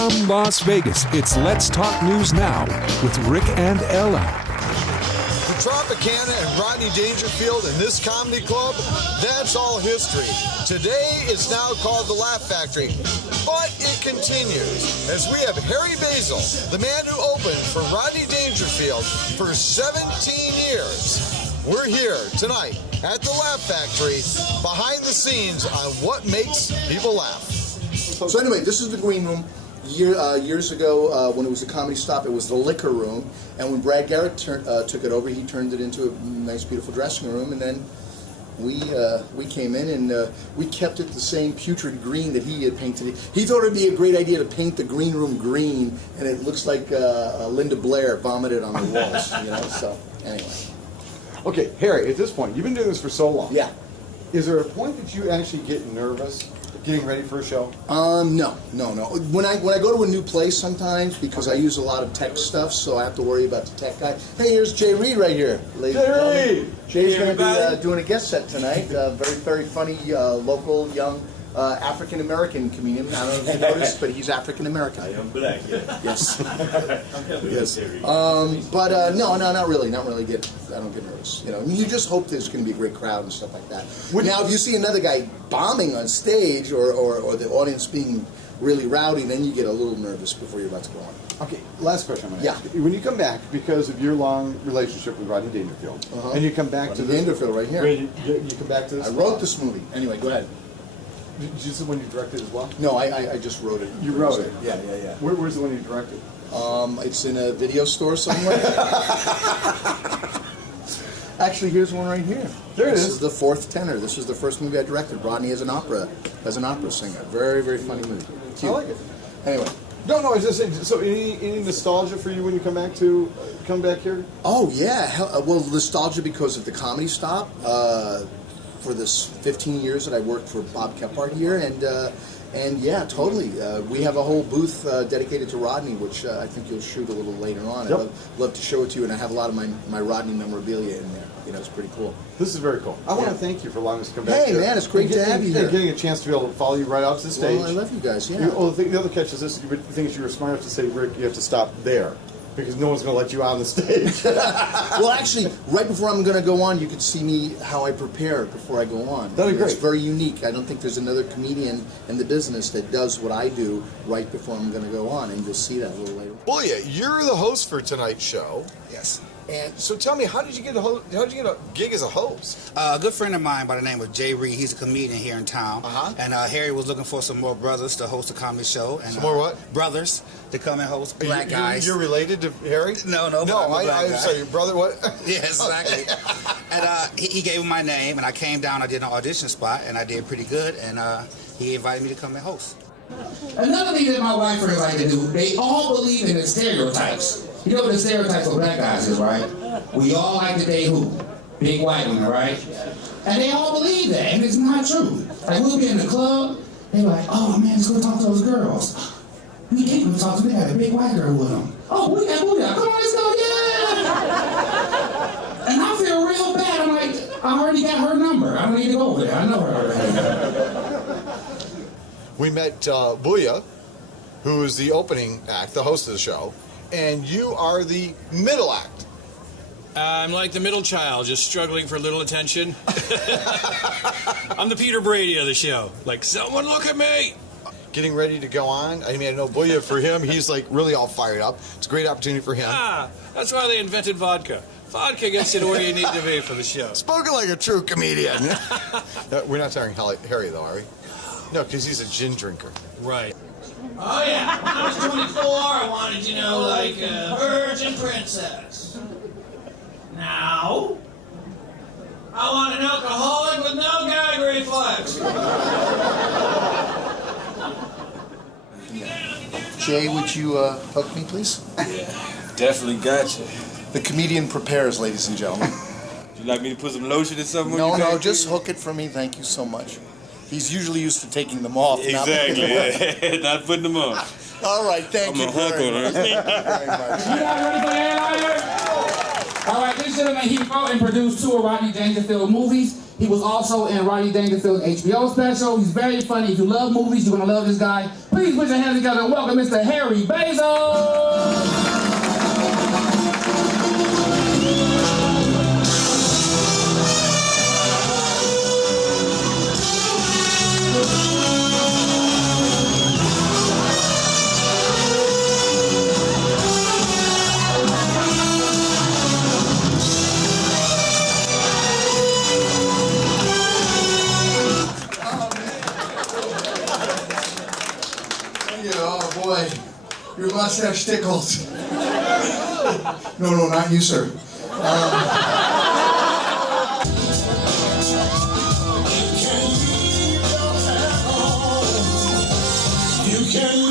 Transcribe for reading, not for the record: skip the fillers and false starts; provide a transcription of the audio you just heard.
From Las Vegas, it's Let's Talk News Now with Rick and Ella. The Tropicana and Rodney Dangerfield in this comedy club, that's all history. Today it's now called the Laugh Factory, but it continues as we have Harry Basil, the man who opened for Rodney Dangerfield for 17 years. We're here tonight at the Laugh Factory, behind the scenes on what makes people laugh. So anyway, this is the green room. Years ago, when it was a comedy stop, it was the liquor room. And when Brad Garrett took it over, he turned it into a nice, beautiful dressing room. And then we came in and we kept it the same putrid green that he had painted. He thought it'd be a great idea to paint the green room green, and it looks like Linda Blair vomited on the walls. You know. So anyway. Okay, Harry. At this point, you've been doing this for so long. Yeah. Is there a point that you actually get nervous getting ready for a show? No. When I go to a new place sometimes, because I use a lot of tech stuff, so I have to worry about the tech guy. Hey, here's Jay Reed right here. Ladies and gentlemen. Jay's going to be doing a guest set tonight. Very, very funny, local, young, African-American comedian. I don't know if you noticed, but he's African-American. I am black, yeah. Yes. Yes. But no, not really. I don't get nervous. You know, you just hope there's going to be a great crowd and stuff like that. Now, if you see another guy bombing on stage or the audience being really rowdy, then you get a little nervous before you're about to go on. Okay, last question I'm going to Yeah. ask you. When you come back, because of your long relationship with Rodney Dangerfield, and you come back to this... Dangerfield right here. You come back to this... I wrote this movie. Anyway, go ahead. Is this the one you directed as well? No, I just wrote it. You wrote it? Yeah. Where's the one you directed? It's in a video store somewhere. Actually, here's one right here. This is the fourth tenor. This is the first movie I directed. Rodney as an opera singer. Very, very funny movie. Cute. I like it. Anyway. No, I was just saying, so any nostalgia for you when you come back here? Oh, yeah. Well, nostalgia because of the comedy stop. For this 15 years that I worked for Bob Kephart here, and yeah, totally. We have a whole booth dedicated to Rodney, which I think you'll shoot a little later on. Yep. I'd love to show it to you, and I have a lot of my Rodney memorabilia in there. You know, it's pretty cool. This is very cool. I want to thank you for allowing us to come back here. Hey, man, it's great to have you here. And getting a chance to be able to follow you right out to the stage. Well, I love you guys, yeah. The other catch is this, the thing is you were smart enough to say, Rick, you have to stop there, because no one's going to let you out on the stage. Well, actually, right before I'm going to go on, you can see me how I prepare before I go on. That'd be great. It's very unique. I don't think there's another comedian in the business that does what I do right before I'm going to go on, and you'll see that a little later. Booyah, you're the host for tonight's show. Yes. And so tell me, how did you get a gig as a host? A good friend of mine by the name of Jay Reed, he's a comedian here in town. And Harry was looking for some more brothers to host a comedy show. And, some more what? Brothers to come and host black guys. You're related to Harry? No, I'm sorry, your brother, what? Yeah, exactly. And he gave me my name, and I came down, I did an audition spot, and I did pretty good, and he invited me to come and host. Another thing that my white friends like to do, they all believe in the stereotypes. You know what the stereotypes of black guys is, right? We all like to date who? Big white women, right? And they all believe that, and it's not true. Like, we'll be in the club, they're like, oh man, let's go talk to those girls. We can't go talk to them, they got a big white girl with them. Oh, booyah, come on, let's go, yeah! And I feel real bad, I'm like, I already got her number, I don't need to go over there, I know her already. We met Booyah, who is the opening act, the host of the show, and you are the middle act. I'm like the middle child, just struggling for a little attention. I'm the Peter Brady of the show. Like, someone look at me! Getting ready to go on. I mean, I know Booyah, for him, he's like really all fired up. It's a great opportunity for him. That's why they invented vodka. Vodka gets you to where you need to be for the show. Spoken like a true comedian. We're not talking Harry, though, are we? No, because he's a gin drinker. Right. Oh, yeah. When I was 24, I wanted, like a virgin princess. Now, I want an alcoholic with no gag reflex. Jay, would you hook me, please? Yeah, definitely got you. The comedian prepares, ladies and gentlemen. Would you like me to put some lotion or something? No, just hook it for me. Thank you so much. He's usually used to taking them off. Exactly, not putting them on. All right, thank you very much. You guys ready for the headliner? All right, this gentleman, he wrote and produced 2 of Rodney Dangerfield movies. He was also in Rodney Dangerfield's HBO special. He's very funny. If you love movies, you're gonna love this guy. Please put your hands together and welcome Mr. Harry Bezos! Oh boy, your mustache tickles. No, not you, sir. You can